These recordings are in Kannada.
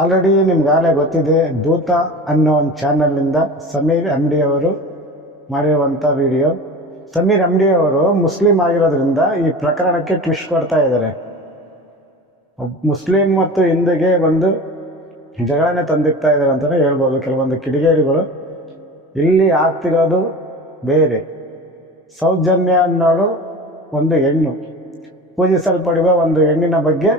ಆಲ್ರೆಡಿ ನಿಮ್ಗಾಗಲೇ ಗೊತ್ತಿದೆ, ದೂತ ಅನ್ನೋ ಒಂದು ಚಾನಲ್ನಿಂದ ಸಮೀರ್ ಅಂಗಡಿ ಅವರು ಮಾಡಿರುವಂಥ ವಿಡಿಯೋ ಸಮೀರ್ ಅಂಗಡಿ ಅವರು ಮುಸ್ಲಿಂ ಆಗಿರೋದ್ರಿಂದ ಈ ಪ್ರಕರಣಕ್ಕೆ ಟ್ವಿಸ್ಟ್ ಕೊಡ್ತಾ ಇದ್ದಾರೆ. ಮುಸ್ಲಿಂ ಮತ್ತು ಹಿಂದಿಗೆ ಒಂದು ಜಗಳನೇ ತಂದಿಕ್ತಾ ಇದ್ದಾರೆ ಅಂತಲೇ ಹೇಳ್ಬೋದು ಕೆಲವೊಂದು ಕಿಡಿಗೇಡಿಗಳು. ಇಲ್ಲಿ ಆಗ್ತಿರೋದು ಬೇರೆ. ಸೌಜನ್ಯ ಅನ್ನೋಳು ಒಂದು ಹೆಣ್ಣು. ಪೂಜಿಸಲ್ಪಡುವ ಒಂದು ಹೆಣ್ಣಿನ ಬಗ್ಗೆ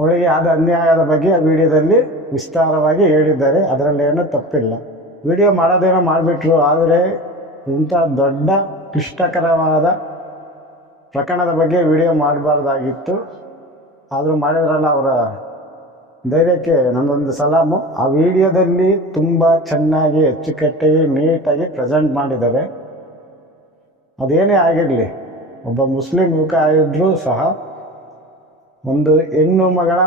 ಅವಳಿಗೆ ಆದ ಅನ್ಯಾಯದ ಬಗ್ಗೆ ಆ ವಿಡಿಯೋದಲ್ಲಿ ವಿಸ್ತಾರವಾಗಿ ಹೇಳಿದ್ದಾರೆ. ಅದರಲ್ಲೇನೂ ತಪ್ಪಿಲ್ಲ. ವಿಡಿಯೋ ಮಾಡೋದೇನೋ ಮಾಡಿಬಿಟ್ರು, ಆದರೆ ಇಂಥ ದೊಡ್ಡ ಕ್ಲಿಷ್ಟಕರವಾದ ಪ್ರಕರಣದ ಬಗ್ಗೆ ವಿಡಿಯೋ ಮಾಡಬಾರ್ದಾಗಿತ್ತು. ಆದರೂ ಮಾಡಿದ್ರಲ್ಲ ಅವರ ಧೈರ್ಯಕ್ಕೆ ನನ್ನೊಂದು ಸಲಾಮು. ಆ ವಿಡಿಯೋದಲ್ಲಿ ತುಂಬ ಚೆನ್ನಾಗಿ, ಅಚ್ಚುಕಟ್ಟಾಗಿ, ನೀಟಾಗಿ ಪ್ರೆಸೆಂಟ್ ಮಾಡಿದ್ದಾರೆ. ಅದೇನೇ ಆಗಿರಲಿ, ಒಬ್ಬ ಮುಸ್ಲಿಂ ಯುವಕ ಆಗಿದ್ರೂ ಸಹ ಒಂದು ಹೆಣ್ಣು ಮಗಳ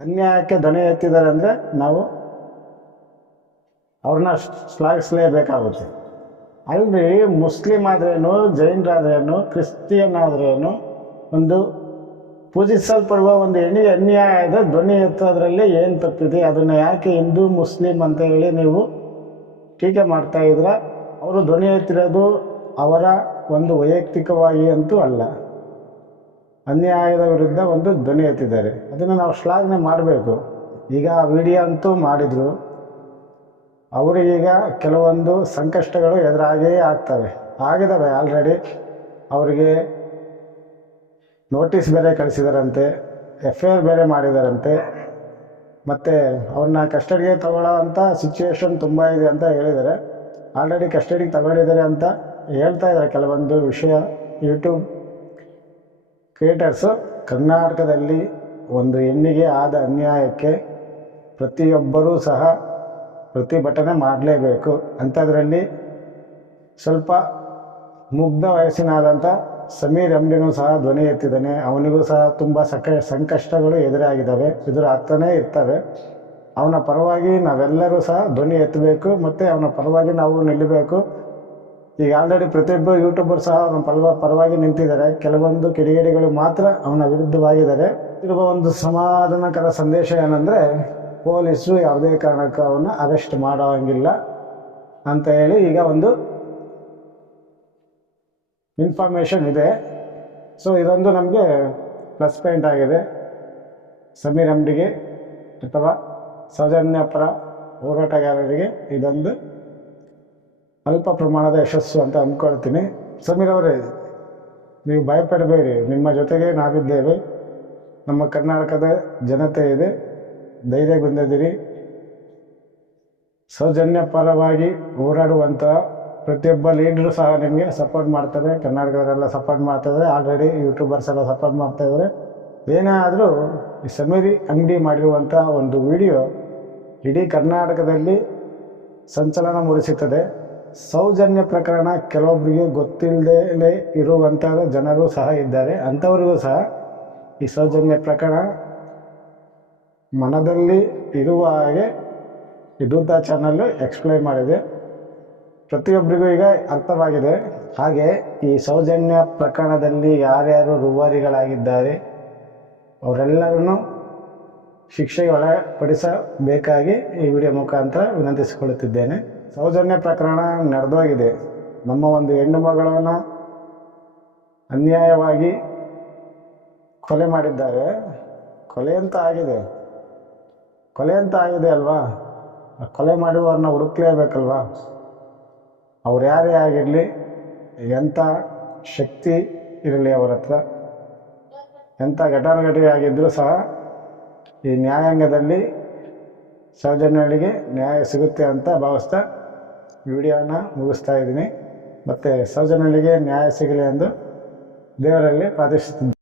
ಅನ್ಯಾಯಕ್ಕೆ ದನಿ ಎತ್ತಿದ್ದಾರೆ ಅಂದರೆ ನಾವು ಅವ್ರನ್ನ ಶ್ಲಾಘಿಸಲೇಬೇಕಾಗುತ್ತೆ. ಅಲ್ರಿ, ಮುಸ್ಲಿಂ ಆದ್ರೇನು ಜೈನರಾದ್ರೇನು ಕ್ರಿಸ್ಟಿಯನ್ ಆದ್ರೇನು, ಒಂದು ಪೂಜಿಸಲ್ಪಡುವ ಒಂದು ಹೆಣ್ಣಿ ಅನ್ಯಾಯದ ಧ್ವನಿ ಎತ್ತೋದ್ರಲ್ಲಿ ಏನು ತಪ್ಪಿದೆ, ಅದನ್ನು ಯಾಕೆ ಹಿಂದೂ, ಮುಸ್ಲಿಂ ಅಂತ ಹೇಳಿ ನೀವು ಟೀಕೆ ಮಾಡ್ತಾ ಇದ್ರ ಅವರು ಧ್ವನಿ ಎತ್ತಿರೋದು ಅವರ ಒಂದು ವೈಯಕ್ತಿಕವಾಗಿ ಅಂತೂ ಅಲ್ಲ. ಅನ್ಯಾಯದ ವಿರುದ್ಧ ಒಂದು ಧ್ವನಿ ಎತ್ತಿದ್ದಾರೆ. ಅದನ್ನು ನಾವು ಶ್ಲಾಘನೆ ಮಾಡಬೇಕು. ಈಗ ಆ ವಿಡಿಯೋ ಅಂತೂ ಮಾಡಿದರು. ಅವರಿಗೀಗ ಕೆಲವೊಂದು ಸಂಕಷ್ಟಗಳು ಎದುರಾಗಿಯೇ ಆಗ್ತವೆ. ಆಗಿದ್ದಾವೆ ಆಲ್ರೆಡಿ ಅವರಿಗೆ ನೋಟಿಸ್ ಬೇರೆ ಕಳಿಸಿದಾರಂತೆ ಎಫ್ ಐ ಆರ್ ಬೇರೆ ಮಾಡಿದಾರಂತೆ. ಮತ್ತು ಅವ್ರನ್ನ ಕಸ್ಟಡಿಗೆ ತಗೊಳ್ಳೋ ಅಂಥ ಸಿಚುವೇಶನ್ ತುಂಬ ಇದೆ ಅಂತ ಹೇಳಿದ್ದಾರೆ. ಆಲ್ರೆಡಿ ಕಸ್ಟಡಿಗೆ ತಗೊಂಡಿದ್ದಾರೆ ಅಂತ ಹೇಳ್ತಾ ಇದ್ದಾರೆ ಕೆಲವೊಂದು ವಿಷಯ. ಯೂಟ್ಯೂಬ್ ಕ್ರಿಯೇಟರ್ಸು ಕರ್ನಾಟಕದಲ್ಲಿ ಒಂದು ಹೆಣ್ಣಿಗೆ ಆದ ಅನ್ಯಾಯಕ್ಕೆ ಪ್ರತಿಯೊಬ್ಬರೂ ಸಹ ಪ್ರತಿಭಟನೆ ಮಾಡಲೇಬೇಕು. ಅಂಥದ್ರಲ್ಲಿ ಸ್ವಲ್ಪ ಮುಗ್ಧ ವಯಸ್ಸಿನಾದಂಥ ಸಮೀರ್ ಅಂಬಿನೂ ಸಹ ಧ್ವನಿ ಎತ್ತಿದ್ದಾನೆ. ಅವನಿಗೂ ಸಹ ತುಂಬ ಸಕ, ಸಂಕಷ್ಟಗಳು ಎದುರಾಗಿದ್ದಾವೆ. ಎದುರಾಗ್ತಾನೇ ಇರ್ತವೆ. ಅವನ ಪರವಾಗಿ ನಾವೆಲ್ಲರೂ ಸಹ ಧ್ವನಿ ಎತ್ತಬೇಕು. ಮತ್ತು ಅವನ ಪರವಾಗಿ ನಾವು ನಿಲ್ಲಬೇಕು. ಈಗ ಆಲ್ರೆಡಿ ಪ್ರತಿಯೊಬ್ಬ ಯೂಟ್ಯೂಬರ್ ಸಹ ಅವನ ಪರವ, ಪರವಾಗಿ ನಿಂತಿದ್ದಾರೆ. ಕೆಲವೊಂದು ಕಿಡಿಗೇಡಿಗಳು ಮಾತ್ರ ಅವನ ವಿರುದ್ಧವಾಗಿದ್ದಾರೆ. ಇರುವ ಒಂದು ಸಮಾಧಾನಕರ ಸಂದೇಶ ಏನಂದರೆ, ಪೊಲೀಸರು ಯಾವುದೇ ಕಾರಣಕ್ಕೂ ಅವನ್ನ ಅರೆಸ್ಟ್ ಮಾಡೋಂಗಿಲ್ಲ ಅಂತ ಹೇಳಿ ಈಗ ಒಂದು ಇನ್ಫಾರ್ಮೇಷನ್ ಇದೆ. ಸೊ ಇದೊಂದು ನಮಗೆ ಪ್ಲಸ್ ಪಾಯಿಂಟ್ ಆಗಿದೆ. ಸಮೀರ್ ಅಂಬಿಗೆ ಅಥವಾ ಸೌಜನ್ಯಪರ ಹೋರಾಟಗಾರರಿಗೆ ಇದೊಂದು ಅಲ್ಪ ಪ್ರಮಾಣದ ಯಶಸ್ಸು ಅಂತ ಅಂದ್ಕೊಳ್ತೀನಿ. ಸಮೀರ್ ಅವರೇ, ನೀವು ಭಯಪಡಬೇಡಿ. ನಿಮ್ಮ ಜೊತೆಗೆ ನಾವಿದ್ದೇವೆ. ನಮ್ಮ ಕರ್ನಾಟಕದ ಜನತೆ ಇದೆ. ಧೈರ್ಯಗೊಂಡಿದ್ದೀರಿ ಸೌಜನ್ಯ ಪರವಾಗಿ ಹೋರಾಡುವಂಥ ಪ್ರತಿಯೊಬ್ಬ ಲೀಡ್ರು ಸಹ ನಿಮಗೆ ಸಪೋರ್ಟ್ ಮಾಡ್ತಾರೆ. ಕರ್ನಾಟಕದವರೆಲ್ಲ ಸಪೋರ್ಟ್ ಮಾಡ್ತಾಯಿದ್ದಾರೆ ಆಲ್ರೆಡಿ ಯೂಟ್ಯೂಬರ್ಸ್ ಎಲ್ಲ ಸಪೋರ್ಟ್ ಮಾಡ್ತಾಯಿದ್ದಾರೆ ಏನೇ ಆದರೂ ಈ ಸಮೀರಿ ಅಂಗಡಿ ಮಾಡಿರುವಂಥ ಒಂದು ವಿಡಿಯೋ ಇಡೀ ಕರ್ನಾಟಕದಲ್ಲಿ ಸಂಚಲನ ಮೂಡಿಸುತ್ತದೆ. ಸೌಜನ್ಯ ಪ್ರಕರಣ ಕೆಲವೊಬ್ಬರಿಗೆ ಗೊತ್ತಿಲ್ಲದೇ ಇರುವಂಥ ಜನರು ಸಹ ಇದ್ದಾರೆ. ಅಂಥವ್ರಿಗೂ ಸಹ ಈ ಸೌಜನ್ಯ ಪ್ರಕರಣ ಮನದಲ್ಲಿ ಇರುವ ಹಾಗೆ ಈ ದೂತ ಚಾನಲ್ಲು ಎಕ್ಸ್ಪ್ಲೈನ್ ಮಾಡಿದೆ. ಪ್ರತಿಯೊಬ್ಬರಿಗೂ ಈಗ ಅರ್ಥವಾಗಿದೆ. ಹಾಗೆ ಈ ಸೌಜನ್ಯ ಪ್ರಕರಣದಲ್ಲಿ ಯಾರ್ಯಾರು ರೂವಾರಿಗಳಾಗಿದ್ದಾರೆ ಅವರೆಲ್ಲರನ್ನು ಶಿಕ್ಷೆಗೆ ಒಳಪಡಿಸಬೇಕಾಗಿ ಈ ವಿಡಿಯೋ ಮುಖಾಂತರ ವಿನಂತಿಸಿಕೊಳ್ಳುತ್ತಿದ್ದೇನೆ. ಸೌಜನ್ಯ ಪ್ರಕರಣ ನಡೆದೋಗಿದೆ. ನಮ್ಮ ಒಂದು ಹೆಣ್ಣು ಮಗಳನ್ನು ಅನ್ಯಾಯವಾಗಿ ಕೊಲೆ ಮಾಡಿದ್ದಾರೆ. ಕೊಲೆ ಅಂತ ಆಗಿದೆ. ಕೊಲೆ ಅಂತ ಆಗಿದೆ ಅಲ್ವಾ? ಆ ಕೊಲೆ ಮಾಡುವವ್ರನ್ನ ಹುಡುಕ್ಲೇಬೇಕಲ್ವಾ? ಅವ್ರು ಯಾರೇ ಆಗಿರಲಿ ಎಂಥ ಶಕ್ತಿ ಇರಲಿ ಅವರ ಹತ್ರ ಎಂಥ ಘಟಾನುಘಟಿ ಆಗಿದ್ದರೂ ಸಹ ಈ ನ್ಯಾಯಾಂಗದಲ್ಲಿ ಸೌಜನ್ಯಗಳಿಗೆ ನ್ಯಾಯ ಸಿಗುತ್ತೆ ಅಂತ ಭಾವಿಸ್ತಾ ವಿಡಿಯೋನ ಮುಗಿಸ್ತಾ ಇದ್ದೀನಿ. ಮತ್ತು ಸೌಜನ್ಯಗಳಿಗೆ ನ್ಯಾಯ ಸಿಗಲಿ ಎಂದು ದೇವರಲ್ಲಿ ಪ್ರಾರ್ಥಿಸುತ್ತಿದ್ದೀನಿ